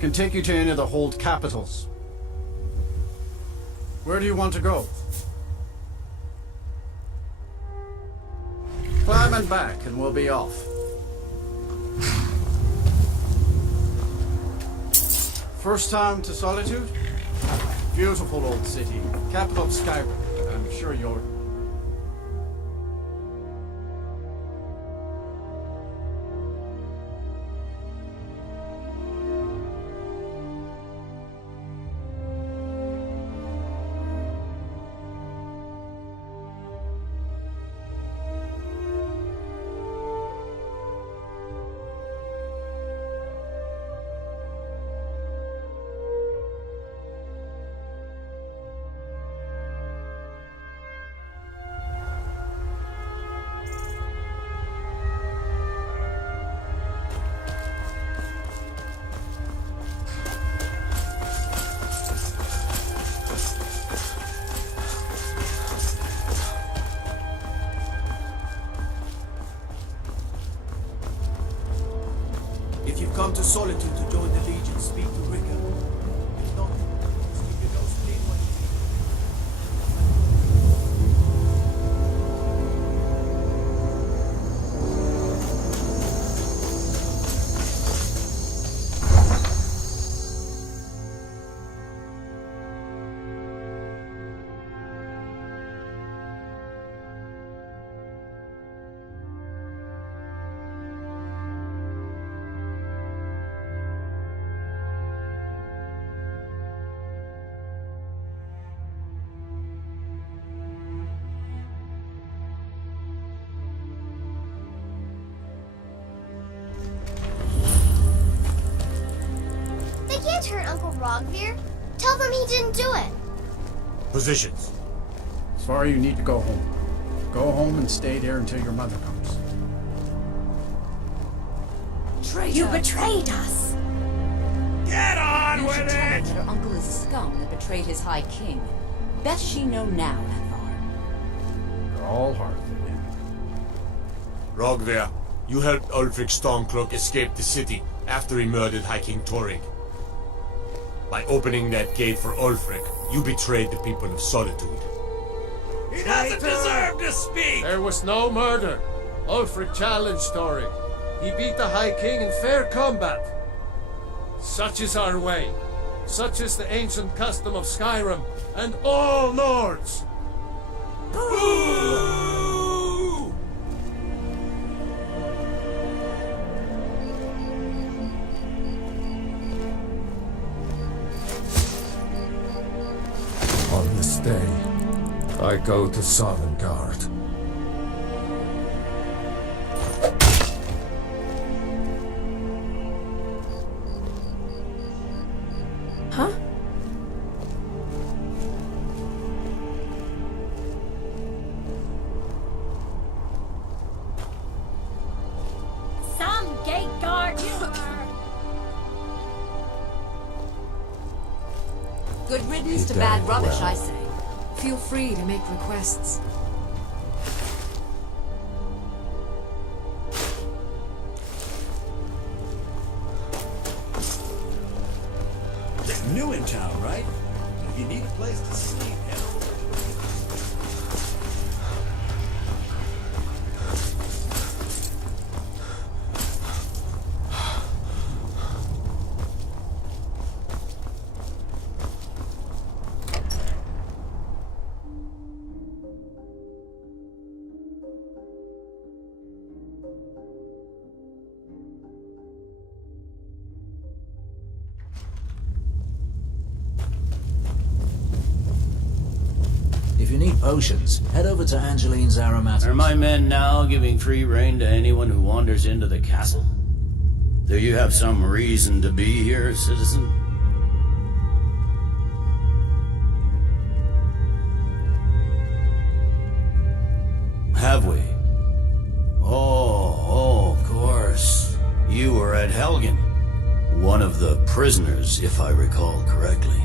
can take you to any of the hold capitals. Where do you want to go? Climb and back and we'll be off. First time to Solitude? Beautiful old city, capital of Skyrim. I'm sure you're... If you've come to Solitude to join the Legion, speak to Ricker. If not, keep your nose clean when you They can't hurt Uncle Rogvir. Tell them he didn't do it. Positions. Sorry, you need to go home. Go home and stay there until your mother comes. Traitor! You betrayed us! Get on You with should tell her it! that her uncle is a scum that betrayed his High King. Best she know now, Anvar. You're all hard for him. Rogvir, you helped Ulfric Stormcloak escape the city after he murdered High King Torrig. By opening that gate for Ulfric, you betrayed the people of Solitude. He doesn't deserve to speak! There was no murder. Ulfric challenged Torrig. He beat the High King in fair combat. Such is our way. Such is the ancient custom of Skyrim and all Nords. Boo! On this day, I go to Sovngarde. Huh? Some gate guard you are. Good riddance to He bad died rubbish, well. I say. Feel free to make requests. You're new in town, right? If you need a place to sleep, head over to If you need potions, head over to Angeline's Aromatics. Are my men now giving free rein to anyone who wanders into the castle? Do you have some reason to be here, citizen? Have we? Oh, of course. You were at Helgen. One of the prisoners, if I recall correctly.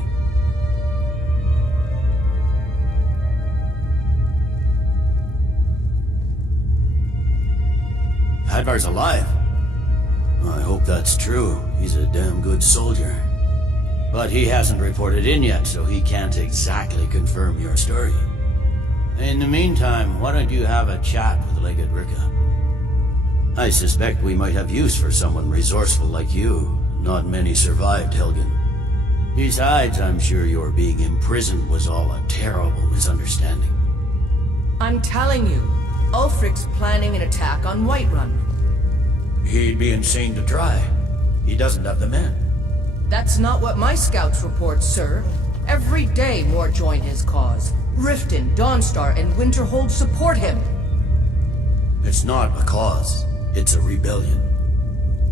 Hadvar's alive. I hope that's true. He's a damn good soldier. But he hasn't reported in yet, so he can't exactly confirm your story. In the meantime, why don't you have a chat with Legate Ricka? I suspect we might have use for someone resourceful like you. Not many survived Helgen. Besides, I'm sure your being imprisoned was all a terrible misunderstanding. I'm telling you, Ulfric's planning an attack on Whiterun. He'd be insane to try. He doesn't have the men. That's not what my scouts report, sir. Every day more join his cause. Riften, Dawnstar, and Winterhold support him. It's not a cause. It's a rebellion.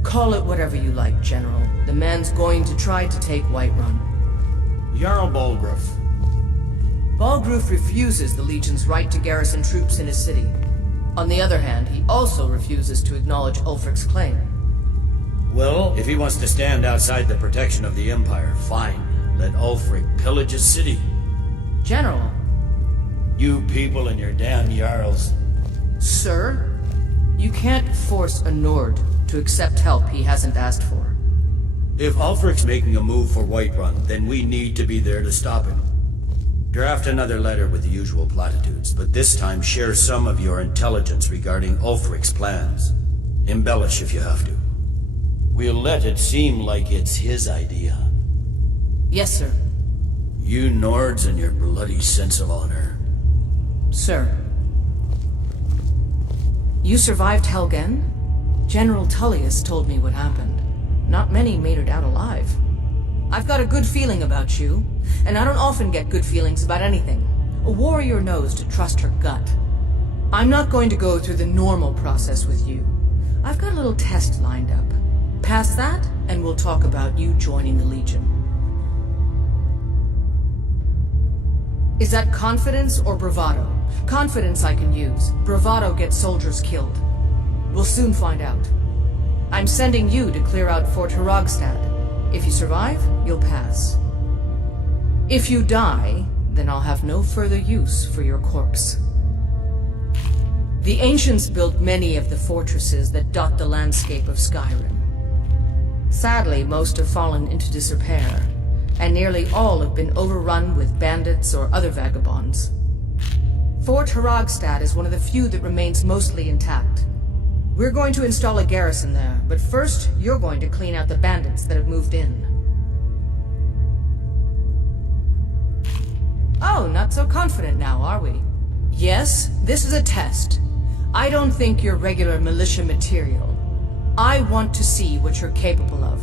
Call it whatever you like, General. The man's going to try to take Whiterun. Jarl Balgruuf. Balgruuf refuses the Legion's right to garrison troops in his city. On the other hand, he also refuses to acknowledge Ulfric's claim. Well, if he wants to stand outside the protection of the Empire, fine. Let Ulfric pillage his city. General. You people and your damn Jarls. Sir? You can't force a Nord to accept help he hasn't asked for. If Ulfric's making a move for Whiterun, then we need to be there to stop him. Draft another letter with the usual platitudes, but this time share some of your intelligence regarding Ulfric's plans. Embellish if you have to. We'll let it seem like it's his idea. Yes, sir. You Nords and your bloody sense of honor. Sir. You survived Helgen? General Tullius told me what happened. Not many made it out alive. I've got a good feeling about you, and I don't often get good feelings about anything. A warrior knows to trust her gut. I'm not going to go through the normal process with you. I've got a little test lined up. Pass that, and we'll talk about you joining the Legion. Is that confidence or bravado? Confidence I can use. Bravado gets soldiers killed. We'll soon find out. I'm sending you to clear out Fort Hrogstad. If you survive, you'll pass. If you die, then I'll have no further use for your corpse. The ancients built many of the fortresses that dot the landscape of Skyrim. Sadly, most have fallen into disrepair, and nearly all have been overrun with bandits or other vagabonds. Fort Hrogstad is one of the few that remains mostly intact. We're going to install a garrison there, but first, you're going to clean out the bandits that have moved in. Oh, not so confident now, are we? Yes, this is a test. I don't think you're regular militia material. I want to see what you're capable of.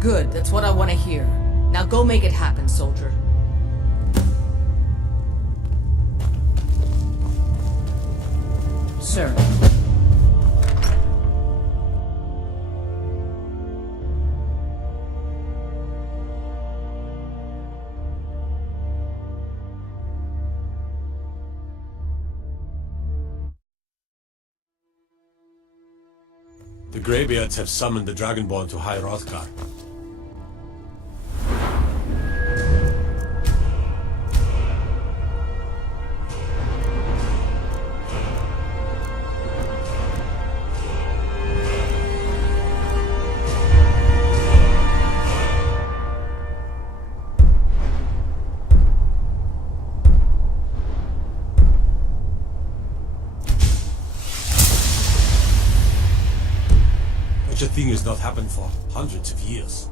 Good, that's what I want to hear. Now go make it happen, soldier. Sir. The Greybeards have summoned the Dragonborn to High Hrothgar. Such a thing has not happened for hundreds of years.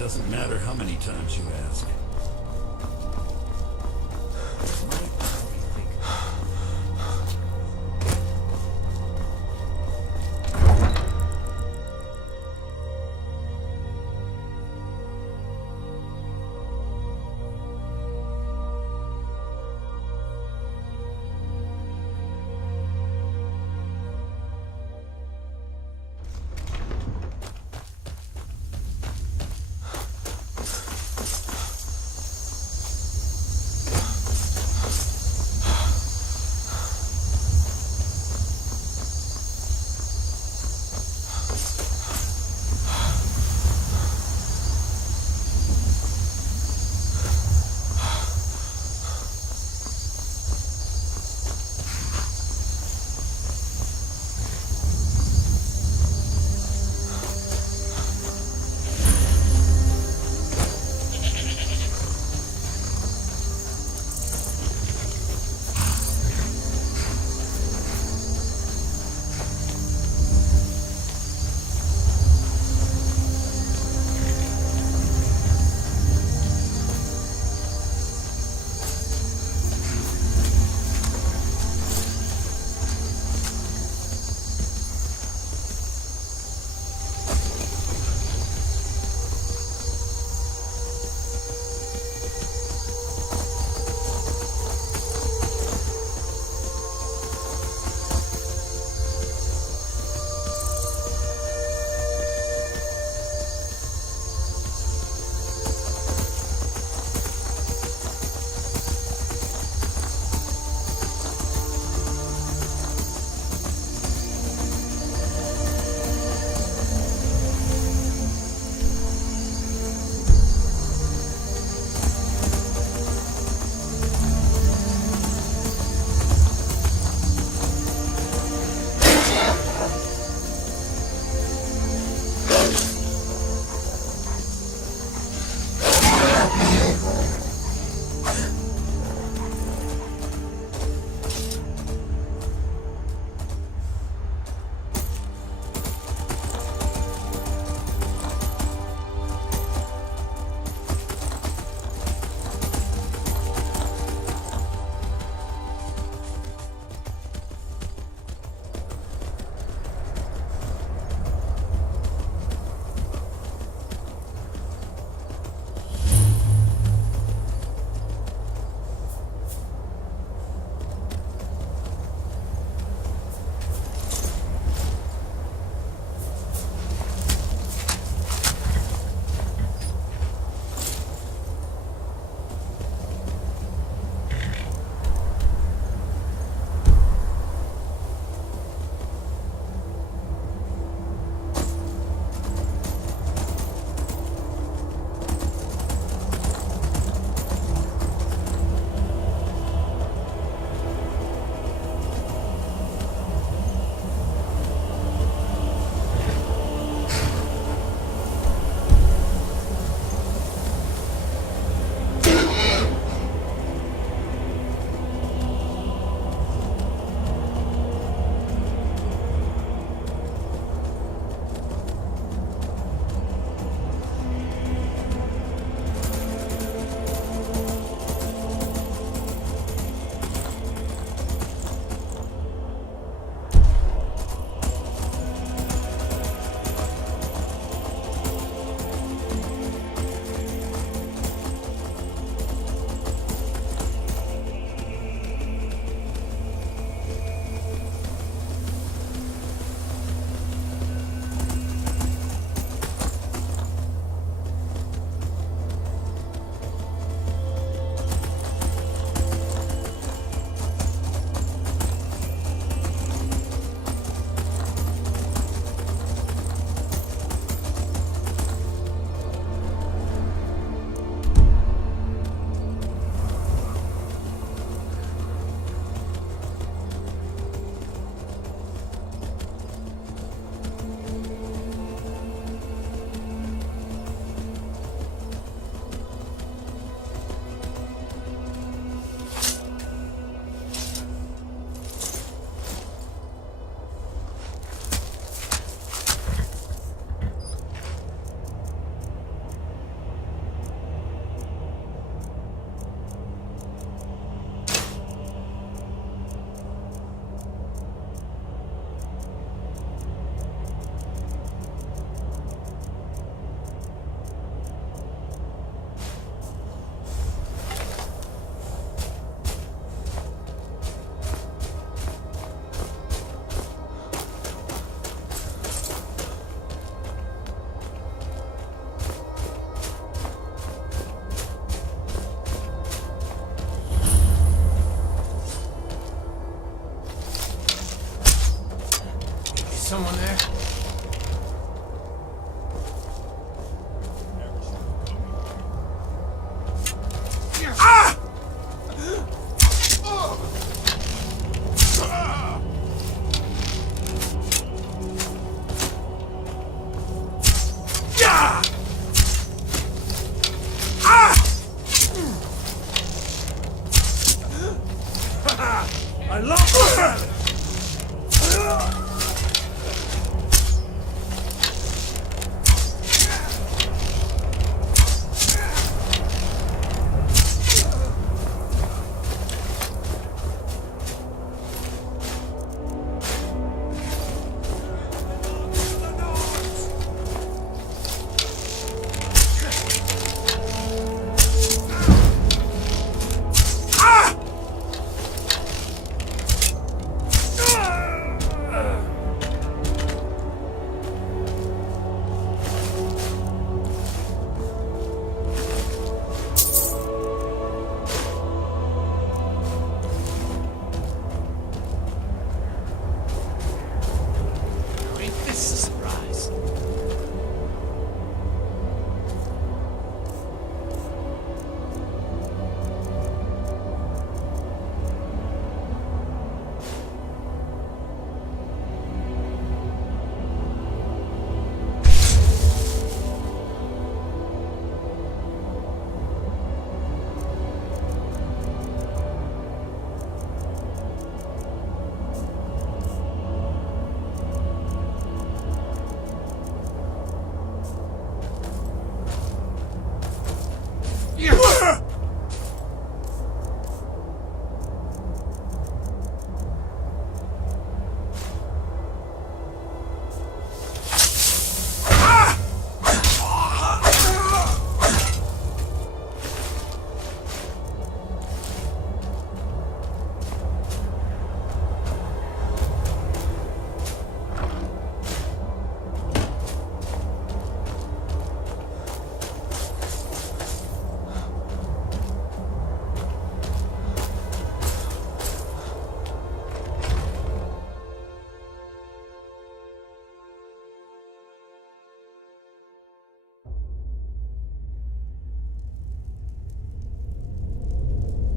Doesn't matter how many times you ask.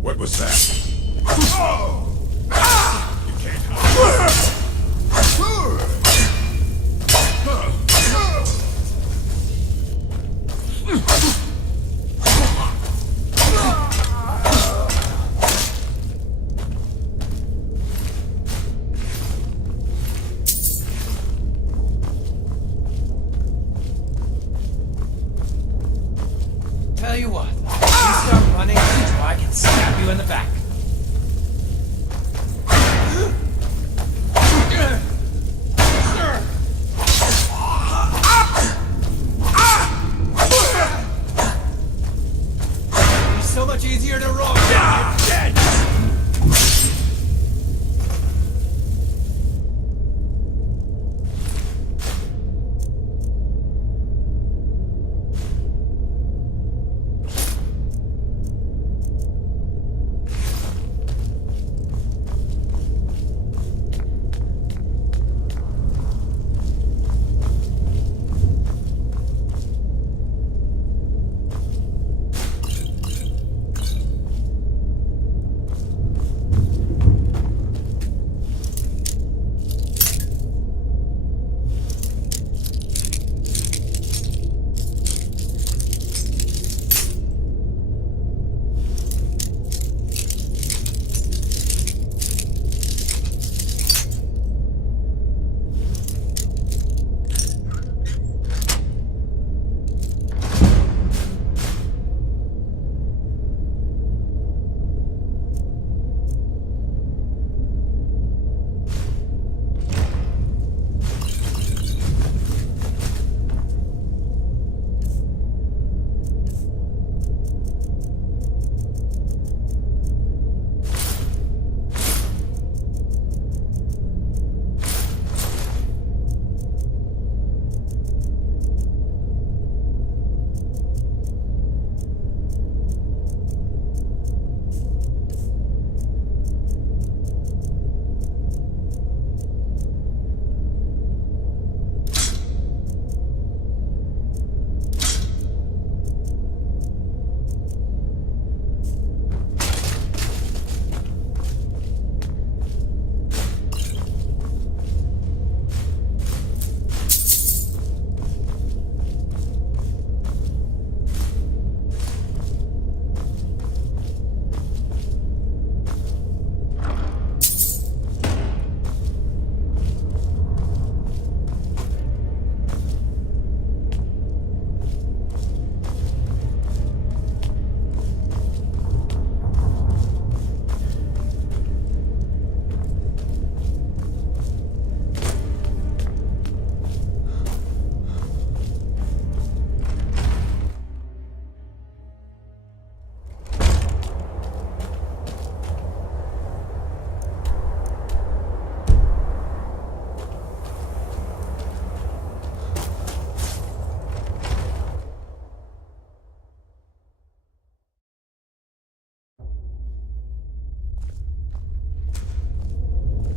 What was that? You can't hide. Tell you what, you start running so I can stab you in the back. It's so much easier to roll.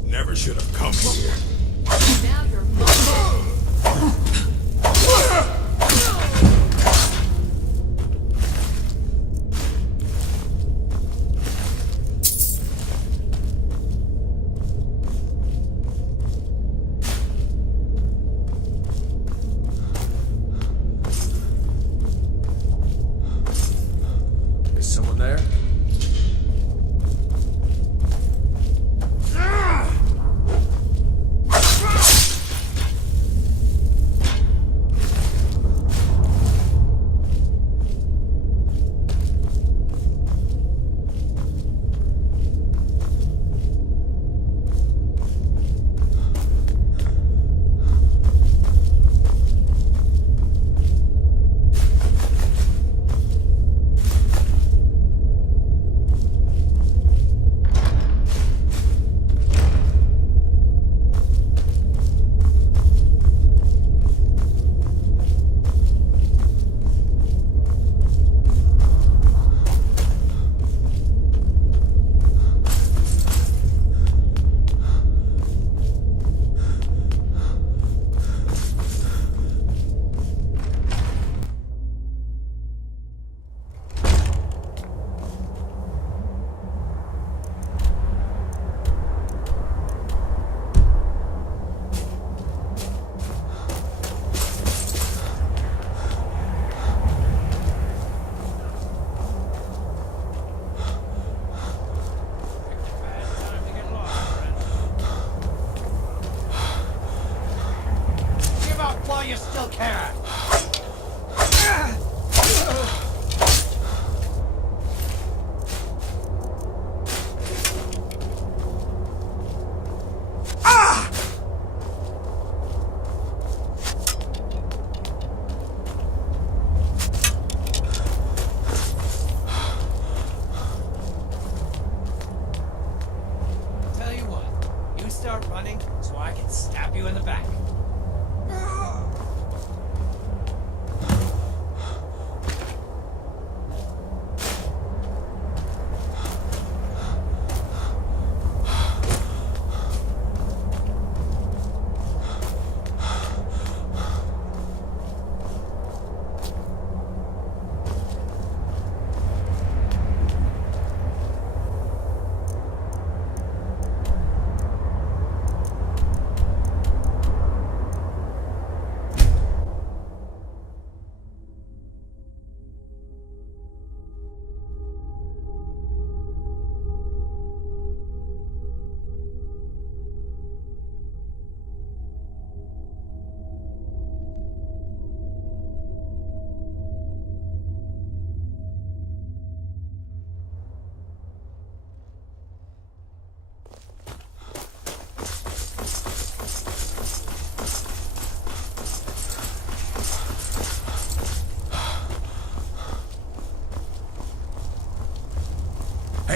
Never should have come here. Now you're mine. Is someone there?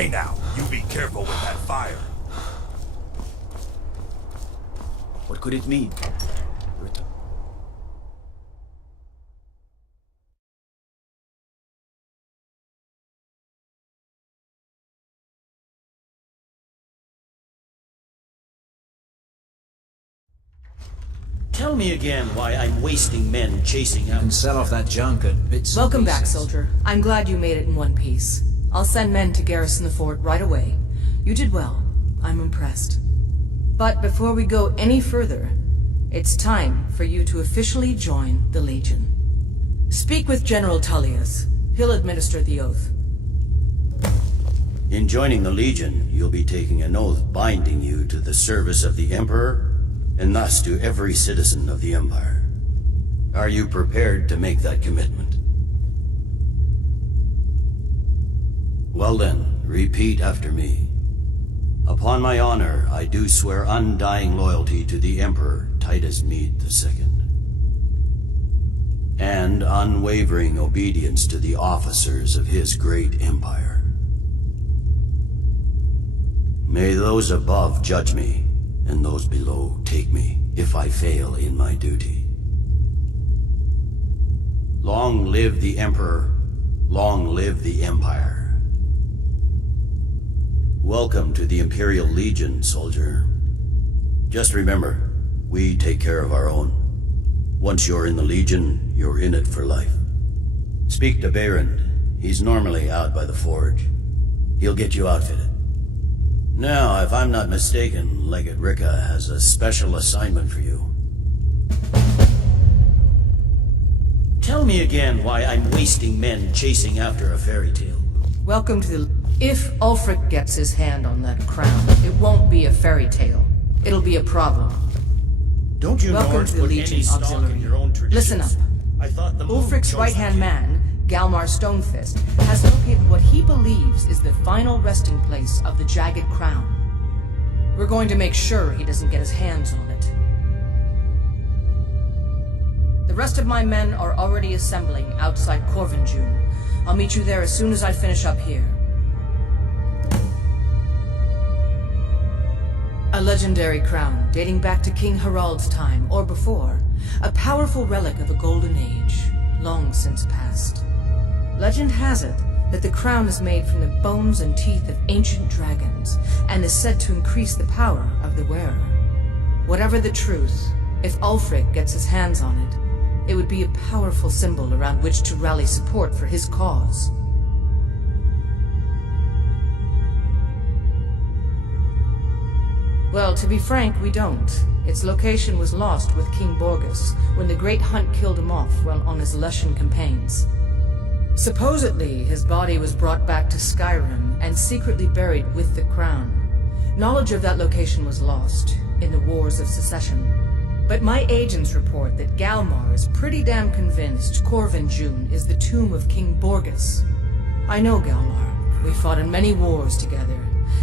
Hey now, you be careful with that fire. What could it mean? Tell me again why I'm wasting men chasing You out. can sell off that junk at bits and Welcome back, pieces. soldier. I'm glad you made it in one piece. I'll send men to garrison the fort right away. You did well. I'm impressed. But before we go any further, it's time for you to officially join the Legion. Speak with General Tullius. He'll administer the oath. In joining the Legion, you'll be taking an oath binding you to the service of the Emperor, and thus to every citizen of the Empire. Are you prepared to make that commitment? Well then, repeat after me. Upon my honor, I do swear undying loyalty to the Emperor Titus Mede II, and unwavering obedience to the officers of his great empire. May those above judge me, and those below take me, if I fail in my duty. Long live the Emperor, long live the Empire. Welcome to the Imperial Legion, soldier. Just remember, we take care of our own. Once you're in the Legion, you're in it for life. Speak to Behrend. He's normally out by the forge. He'll get you outfitted. Now, if I'm not mistaken, Legate Ricka has a special assignment for you. Tell me again why I'm wasting men chasing after a fairy tale. Welcome to the... If Ulfric gets his hand on that crown, it won't be a fairy tale. It'll be a problem. Don't you Welcome Norns to the put Legion any stock Auxiliary. in your own traditions? Listen up. I thought the moon Ulfric's chose right-hand the man, Galmar Stonefist, has located what he believes is the final resting place of the Jagged Crown. We're going to make sure he doesn't get his hands on it. The rest of my men are already assembling outside Corvinjune. I'll meet you there as soon as I finish up here. A legendary crown, dating back to King Harald's time, or before. A powerful relic of a golden age, long since past. Legend has it that the crown is made from the bones and teeth of ancient dragons, and is said to increase the power of the wearer. Whatever the truth, if Ulfric gets his hands on it, it would be a powerful symbol around which to rally support for his cause. Well, to be frank, we don't. Its location was lost with King Borgus when the Great Hunt killed him off while on his Lushan campaigns. Supposedly, his body was brought back to Skyrim and secretly buried with the crown. Knowledge of that location was lost in the Wars of Secession. But my agents report that Galmar is pretty damn convinced Corvinjune is the tomb of King Borgus. I know Galmar. We fought in many wars together.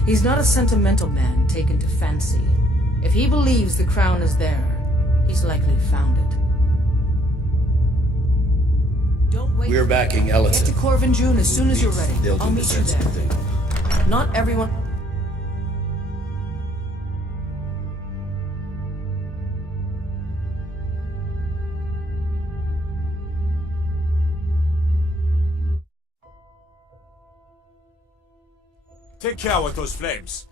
He's not a sentimental man taken to fancy. If he believes the crown is there, he's likely found it. Don't wait. We're backing Ellison. Get to Corvinjune as soon as you're ready. They'll I'll do the meet you sensible there. thing. Not everyone... Take care with those flames.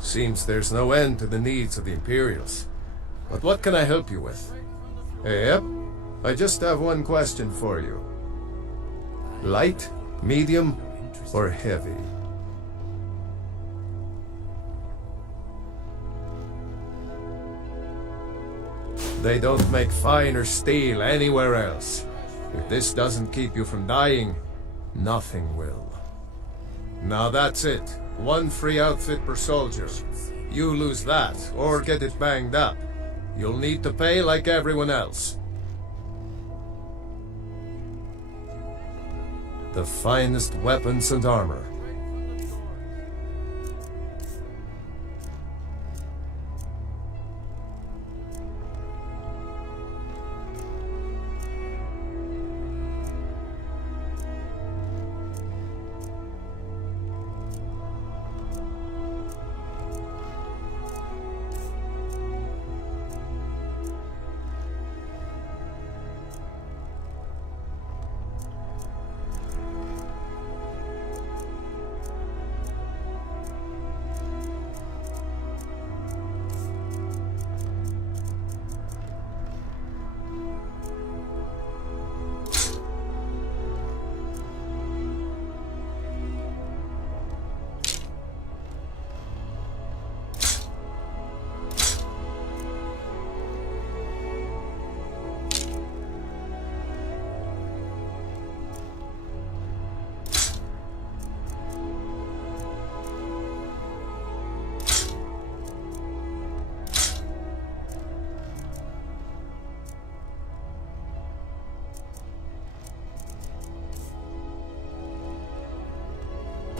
Seems there's no end to the needs of the Imperials. But what can I help you with? Yep. I just have one question for you. Light, medium, or heavy? They don't make finer steel anywhere else. If this doesn't keep you from dying, nothing will. Now that's it. One free outfit per soldier. You lose that, or get it banged up. You'll need to pay like everyone else. The finest weapons and armor.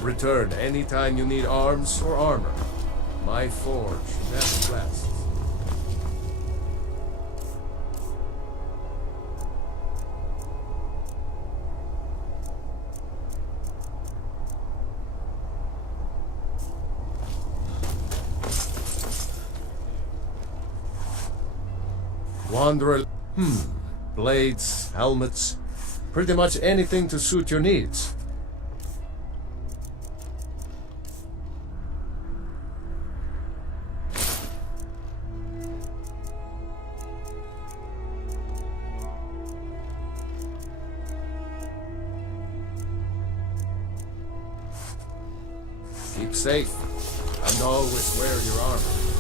Return anytime you need arms or armor. My forge never rests. Wanderer... Blades, helmets, pretty much anything to suit your needs. Keep safe, and always wear your armor.